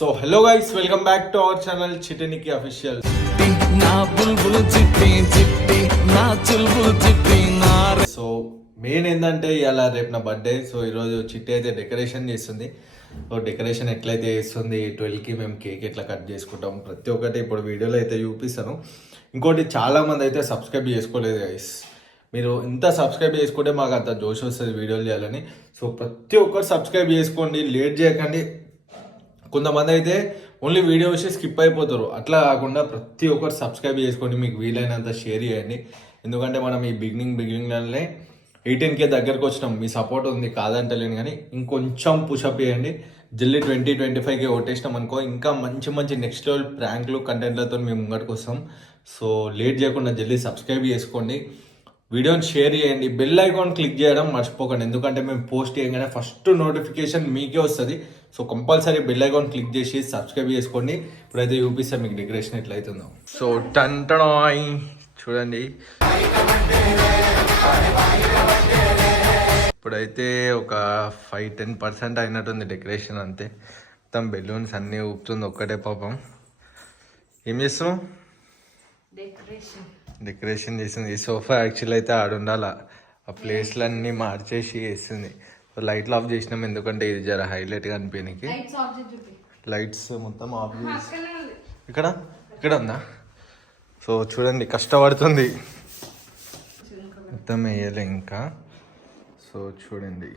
So hello guys, welcome back to our channel చిటినికి official. So main ఏంటంటే ఇవాళ రేపు నా బర్త్డే. సో ఈరోజు చిట్టి అయితే డెకరేషన్ చేస్తుంది. సో డెకరేషన్ ఎట్లయితే చేస్తుంది, 12కి మేము కేక్ ఎట్లా కట్ చేసుకుంటాం ప్రతి ఒక్కటి ఇప్పుడు వీడియోలో అయితే చూపిస్తాను. ఇంకోటి చాలామంది అయితే సబ్స్క్రైబ్ చేసుకోలేదు గైస్. మీరు ఇంత సబ్స్క్రైబ్ చేసుకుంటే మాకు అంత జోష్ వస్తుంది వీడియోలు చేయాలని. సో ప్రతి ఒక్కరు సబ్స్క్రైబ్ చేసుకోండి, లేట్ చేయకండి. కొంతమంది అయితే ఓన్లీ వీడియో వచ్చి స్కిప్ అయిపోతారు. అట్లా కాకుండా ప్రతి ఒక్కరు సబ్స్క్రైబ్ చేసుకోండి, మీకు వీలైనంత షేర్ చేయండి. ఎందుకంటే మనం ఈ బిగినింగ్లోనే 18K దగ్గరకు వచ్చినాం. మీ సపోర్ట్ ఉంది కాదంటలేను, కానీ ఇంకొంచెం పుషప్ చేయండి. జల్దీ 20-25K ఓటేసినాం అనుకో, ఇంకా మంచి మంచి నెక్స్ట్ లెవెల్ ప్రాంక్లు కంటెంట్లతో మేము ముంగటికి వస్తాం. సో లేట్ చేయకుండా జల్దీ సబ్స్క్రైబ్ చేసుకోండి, వీడియోని షేర్ చేయండి, బెల్ ఐకాన్ క్లిక్ చేయడం మర్చిపోకండి. ఎందుకంటే మేము పోస్ట్ చేయగానే ఫస్ట్ నోటిఫికేషన్ మీకే వస్తుంది. So compulsory bell icon click చేసి సబ్స్క్రైబ్ చేసుకోండి. ఇప్పుడైతే చూపిస్తా మీకు డెకరేషన్ ఎట్లయితుందో. సో టంటనాయ్ చూడండి, ఇప్పుడైతే ఒక 5-10% అయినట్టుంది డెకరేషన్, అంతే. మొత్తం బెలూన్స్ అన్నీ ఊపుతుంది ఒక్కటే పాపం. ఏం చేస్తున్నావు? డెకరేషన్ చేసింది. ఈ సోఫా యాక్చువల్ అయితే ఆడుండాల, ఆ ప్లేస్లన్నీ మార్చేసి వేస్తుంది. లైట్లు ఆఫ్ చేసినాం ఎందుకంటే ఇది జర హైలైట్గా అనిపించడానికి. లైట్స్ మొత్తం ఆఫ్ చేసి ఇక్కడ ఉందా? సో చూడండి కష్టపడుతుంది, మొత్తం వేయలే ఇంకా. సో చూడండి,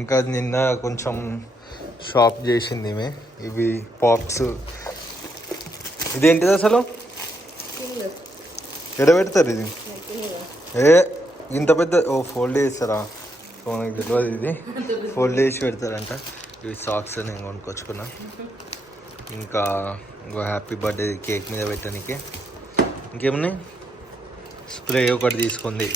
ఇంకా నిన్న కొంచెం షాప్ చేసింది ఈమె. ఇవి పాప్స్, ఇదేంటిది అసలు ఎడ పెడతారు ఇది? ఇంత పెద్ద ఫోల్డ్ చేస్తారా? సో మనకు తెలియదు, ఇది ఫోల్డ్ చేసి పెడతారంట. ఇవి సాక్స్ నేను కొనుక్కొచ్చుకున్నా. ఇంకా ఇంకో హ్యాపీ బర్త్డే కేక్ మీద పెట్టడానికి. ఇంకేమున్నాయి? స్ప్రే ఒకటి తీసుకుంది.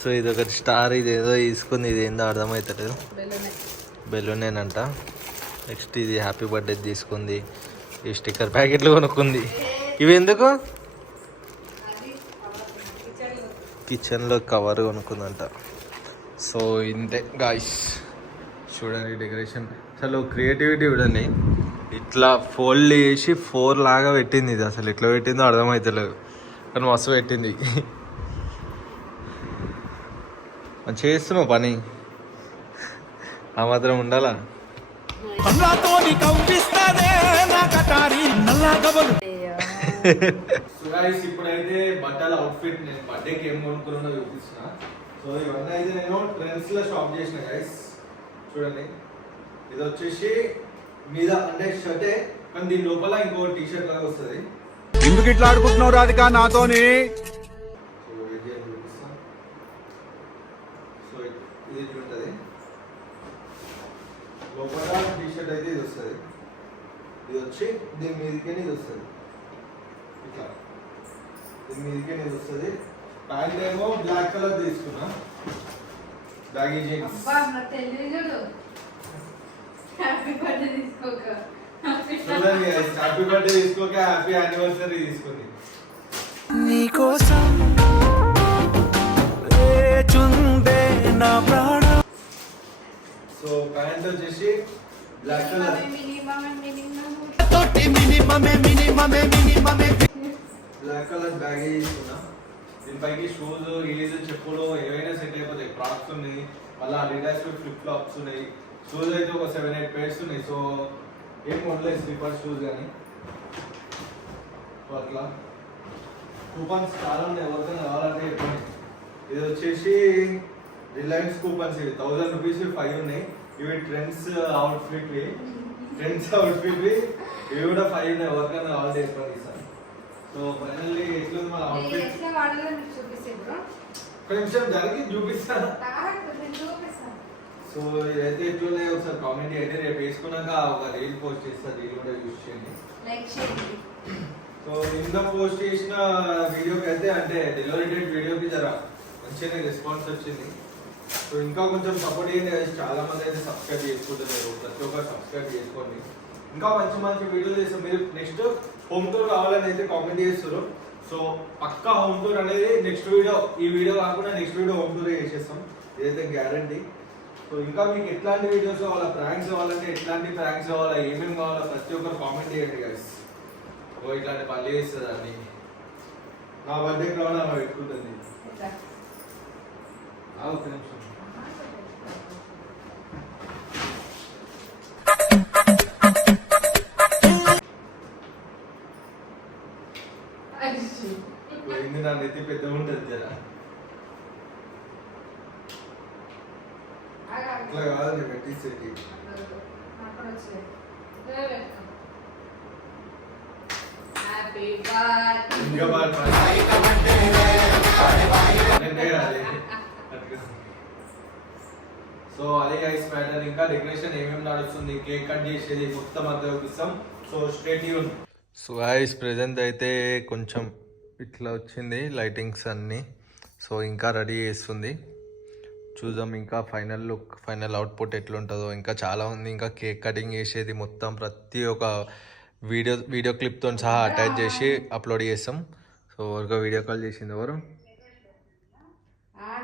సో ఇది ఒకటి స్టార్, ఇది ఏదో తీసుకుంది, ఇది ఏందో అర్థమవుతలేదు, బెలూనేనంట. నెక్స్ట్ ఇది హ్యాపీ బర్త్డే తీసుకుంది. ఈ స్టిక్కర్ ప్యాకెట్లు కొనుక్కుంది. ఇవి ఎందుకు? కిచెన్లో కవర్ కొనుక్కుందంట. సో ఇంతే గాయ్స్, చూడండి డెకరేషన్ అసలు క్రియేటివిటీ చూడండి. ఇట్లా ఫోల్డ్ చేసి 4 లాగా పెట్టింది. ఇది అసలు ఎట్లా పెట్టిందో అర్థమవుతలేదు, కానీ మస్తు పెట్టింది. మంచిగా చేస్తున్నావు పని, ఆ మాత్రం ఉండాలా? ఇప్పుడైతే బట్టల అవుట్ఫిట్ నేను బర్త్డేకి ఏం కొనుక్కున్నా చూపిస్తున్నా. సో ఇవన్నీ అయితే నేను ట్రెండ్స్ లో షాప్ చేసిన గైస్. చూడండి, ఇది వచ్చేసి మీద అంటే షర్టే, కానీ దీని లోపల ఇంకో టీ షర్ట్ లాగా వస్తుంది. ఎందుకు ఇట్లా ఆడుకుంటున్నావు రాధికా నాతోని? సో ఇది ఉంటుంది లోపల టీ షర్ట్ అయితే ఇది వస్తుంది. ఇది వచ్చి దీని మీదకే ఇది వస్తుంది, ఇట్లా దీని మీదకే ఇది వస్తుంది. ప్యాంట్ ఏమో బ్లాక్ కలర్ తీసుకున్నా, బ్యాగీ జీన్స్. హ్యాపీ బర్త్డే తీసుకోక హ్యాపీ యానివర్సరీ తీసుకుంది. సో ప్యాంట్ వచ్చేసి black colour, black colour baggy తీసుకున్నా. దీనిపైకి షూస్, హీల్స్, చెప్పులు ఏవైనా సెట్ అయిపోతాయి. క్రాక్స్ ఉన్నాయి, మళ్ళీ అడిడాస్ ఫ్లిప్ ఫ్లాప్స్ ఉన్నాయి. షూస్ అయితే ఒక 7-8 పేర్స్ ఉన్నాయి. సో ఏం కొనలేదు స్లీపర్ షూస్ కానీ. అట్లా కూపన్స్ చాలా ఉన్నాయి, ఎవరికైనా కావాలంటే చెప్పండి. ఇది వచ్చేసి రిలయన్స్ కూపన్స్, ఇవి 1000 రూపీస్ 5 ఉన్నాయి. ఇవి ట్రెండ్స్ అవుట్ఫిట్వి, ఇవి కూడా 5 ఉన్నాయి, ఎవరికైనా కావాలంటే చెప్పండి సార్. సో ఫైనల్లీ ఎట్లుంది మన అవుట్ఫిట్? కొంచెం జరిగి చూపిస్తాను. సో ఇదైతే ఎట్లున్నాయి ఒకసారి కామెంట్ చేయండి. రేపు వేసుకున్నాక ఒక రీల్ పోస్ట్ చేస్తారు, రీల్ కూడా యూజ్ చేయండి. సో ఇంత పోస్ట్ చేసిన వీడియోకి అయితే అంటే డెలివరీ డేట్ వీడియోకి జర మంచిగానే రెస్పాన్స్ వచ్చింది. సో ఇంకా కొంచెం సపోర్ట్ చేయండి. చాలా మంది అయితే సబ్స్క్రైబ్ చేసుకుంటున్నారు, ప్రతి ఒక్కరు సబ్స్క్రైబ్ చేసుకోండి. ఇంకా మంచి మంచి వీడియోలు చేస్తాం. మీరు నెక్స్ట్ హోమ్ టూర్ కావాలని అయితే కామెంట్ చేస్తారు. సో పక్కా హోమ్ టూర్ అనేది నెక్స్ట్ వీడియో, ఈ వీడియో కాకుండా నెక్స్ట్ వీడియో హోమ్ టూర్ చేసేస్తాం, ఇదైతే గ్యారంటీ. సో ఇంకా మీకు ఎట్లాంటి వీడియోస్ కావాలా, ప్రాంక్స్ కావాలంటే ఎట్లాంటి ప్రాంక్స్ కావాలా, ఏమేమి కావాలా ప్రతి ఒక్కరు కామెంట్ చేయండి గైస్. ఓ ఇట్లాంటి పని చేస్తుందండి, నా బర్త్డే కావాలి అలా పెట్టుకుంటుంది. ఒక్క నిమిషం. పోయింది, నా నెత్తి పెద్ద ఉంటుంది జర. అట్లా కాదు పెట్టించేటి. ఇంకా సో అదే గైస్ మ్యాటర్. ఇంకా డెకరేషన్ ఏమేమి నడుస్తుంది, కేక్ కట్ చేసేది మొత్తం అంతా చూపిస్తాం. So stay tune. So guys present అయితే కొంచెం ఇట్లా వచ్చింది లైటింగ్స్ అన్నీ. సో ఇంకా రెడీ చేస్తుంది, చూద్దాం ఇంకా ఫైనల్ లుక్, ఫైనల్ అవుట్పుట్ ఎట్లుంటుందో. ఇంకా చాలా ఉంది, ఇంకా కేక్ కటింగ్ చేసేది మొత్తం ప్రతి ఒక్క వీడియో క్లిప్తో సహా అటాచ్ చేసి అప్లోడ్ చేస్తాం. సో ఒక వీడియో కాల్ చేసింది ఎవరు,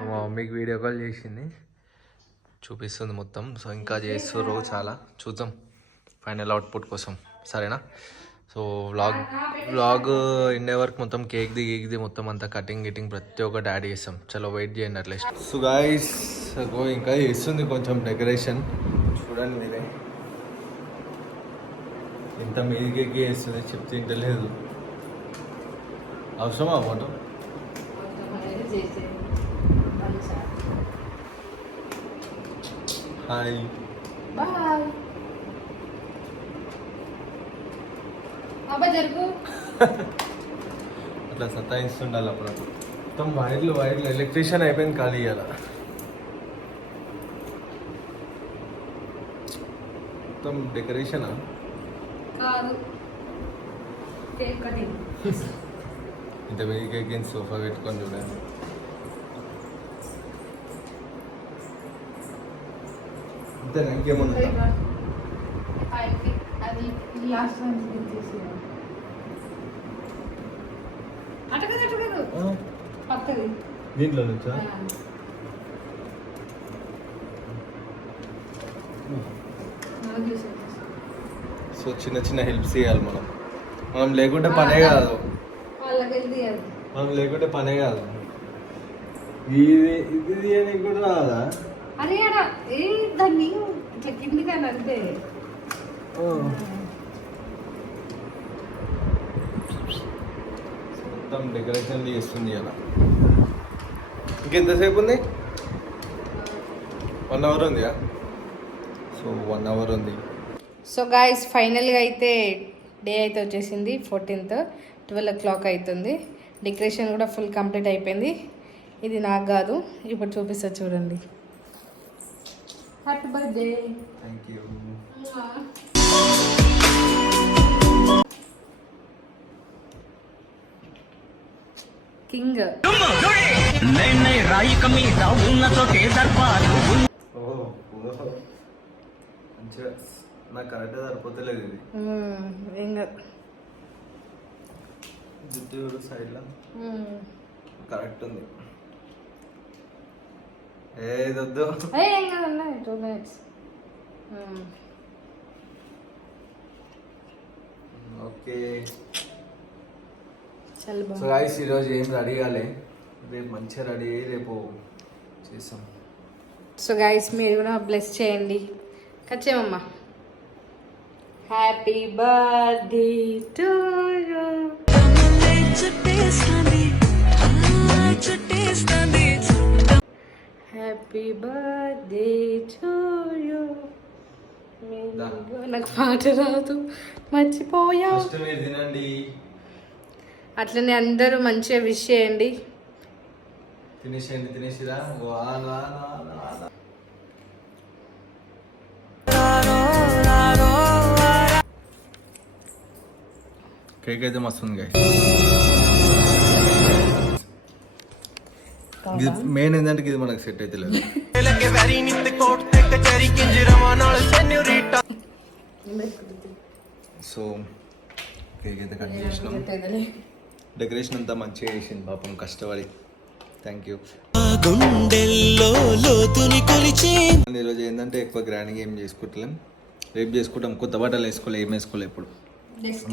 మా మమ్మీకి వీడియో కాల్ చేసింది, చూపిస్తుంది మొత్తం. సో ఇంకా చేస్తారు చాలా, చూద్దాం ఫైనల్ అవుట్పుట్ కోసం, సరేనా? సో వ్లాగ్ ఇండే వరకు మొత్తం కేక్ది మొత్తం అంతా కటింగ్ గిటింగ్ ప్రతి ఒక్కటి యాడ్ చేస్తాం. చలో వెయిట్ చేయండి అట్లీస్ట్. సో గాయస్ ఇంకా చేస్తుంది కొంచెం డెకరేషన్, చూడండి మీరే ఇంత మీదికి వేస్తుంది, చెప్తే ఇంటలేదు. అవసరమా ఫోటో? Hi bye. జరుగు అట్లా సతాయిస్తుండాలి అప్పుడు. మొత్తం వైర్లు ఎలక్ట్రీషియన్ అయిపోయింది ఖాళీ ఇవ్వాలి. మొత్తం డెకరేషనా కాదు, కేక్ కటింగ్. ఇంత వెయ్యి కేక్ సోఫా పెట్టుకొని చూడండి. అంతే, ఇంకేమన్నా అది లాస్ట్ అటకదు పక్కది దీంట్లో నుంచా? సో చిన్న చిన్న హెల్ప్స్ చేయాలి మనం లేకుంటే పనే కాదు, మనం లేకుంటే పనే కాదు. ఇది అని కూడా రాదా? అరే అడా ఏ దాన్ని ఇట్లా కిందికి అని అంతే. మొత్తం డెకరేషన్ చేస్తుంది అలా. ఇంకెంతసేపు ఉంది? 1 అవర్ ఉంది. సో 1 అవర్ ఉంది. సో గాయస్ ఫైనల్గా అయితే డే అయితే వచ్చేసింది 14th 12 o'clock అవుతుంది. డెకరేషన్ కూడా ఫుల్ కంప్లీట్ అయిపోయింది. ఇది నాకు కాదు, ఇప్పుడు చూపిస్తా చూడండి. Happy birthday. Thank you. King మంచిగా నాకు కరెక్ట్గా సరిపోతలేదు ఇది. ఏం కాదు, జుట్టు సైడ్లో కరెక్ట్ ఉంది. ఏదొద్దు, ఏం కాదన్నా 2 minutes. ఓకే. చాలా సో బాగుంది. గాయ్స్ ఈరోజు ఏం రెడీ కాలే, రేపు మంచిగా రెడీ అయ్యి రేపు చేస్తాం. సో గాయస్ మీరు కూడా బ్లెస్ చేయండి. కచ్చేమమ్మా. Happy birthday to you. Happy birthday to you. నాకు పాట రాదు, మర్చిపోయా. ఫస్ట్ మీరు తినండి. అట్లనే అందరూ మంచిగా విష్ చేయండి. తినేసిరా. కేక్ అయితే మస్తు ఉంది గాయ్. మెయిన్ ఏంటంటే ఇది మనకు సెట్ అయితే లేదు. సో కేక్ అయితే కట్ చేసినాం. డెకరేషన్ అంతా మంచిగా చేసింది పాపం కష్టపడి. Thank you. ఈరోజు ఏంటంటే ఎక్కువ గ్రాండ్గా ఏం చేసుకుంటలేం, రేపు చేసుకుంటాం. కొత్త బట్టలు వేసుకోలే, ఏం వేసుకోలే ఇప్పుడు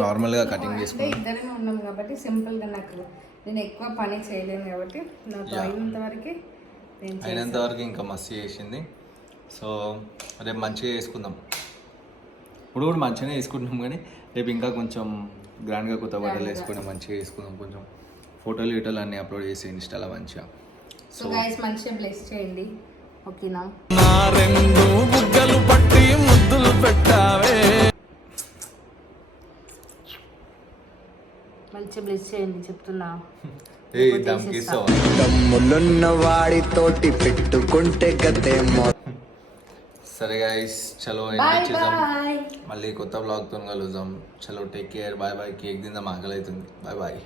నార్మల్గా కటింగ్ చేసుకుంటాం. ఇద్దరమే ఉన్నాం కాబట్టి సింపుల్గా నాకు నేను ఎక్కువ పని చేయలేను కాబట్టి నాకు అయినంత వరకు అయినంత వరకు ఇంకా మస్తు చేసింది. సో రేపు మంచిగా వేసుకుందాం. ఇప్పుడు కూడా మంచిగానే వేసుకుంటున్నాం కానీ రేపు ఇంకా కొంచెం గ్రాండ్గా కొత్త బట్టలు వేసుకొని మంచిగా వేసుకుందాం. కొంచెం ఫోటోలు గిటోలు అన్నీ అప్లోడ్ చేసి ఇన్స్టాలో మంచిగా. సో గైస్ మంచిగా బ్లెస్ చేయండి, ఓకేనా? మంచిగా బ్లెస్ చేయండి చెప్తున్నా. దమ్ములున్న వాడితోటి పెట్టుకుంటే గతేమో. సరే గైస్, చలో బాయ్ చేద్దాం. బాయ్. మళ్ళీ కొత్త బ్లాగ్తో కలుద్దాం. చలో take care, bye bye. Cake తిందాం, ఆకలి అవుతుంది. Bye bye.